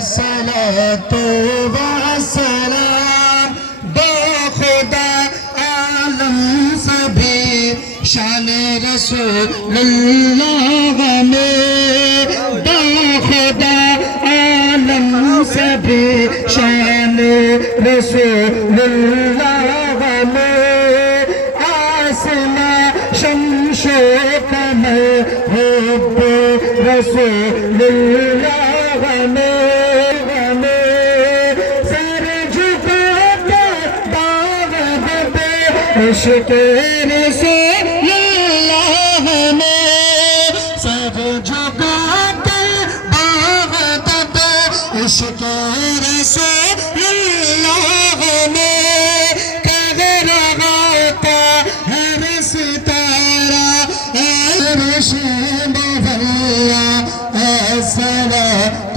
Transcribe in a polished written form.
الصلاة والسلام بخدا عالم سبھی شان رسول اللہ میں بخدا عالم سبھی شان رسول اللہ میں آسماں شمس و قمر حب رسول اللہ عشق رسول اللہ میں سر جھکا کر دعوت دے عشق رسول اللہ میں کہہ رہا تھا ہر ستارہ عرش مولا الصلاۃ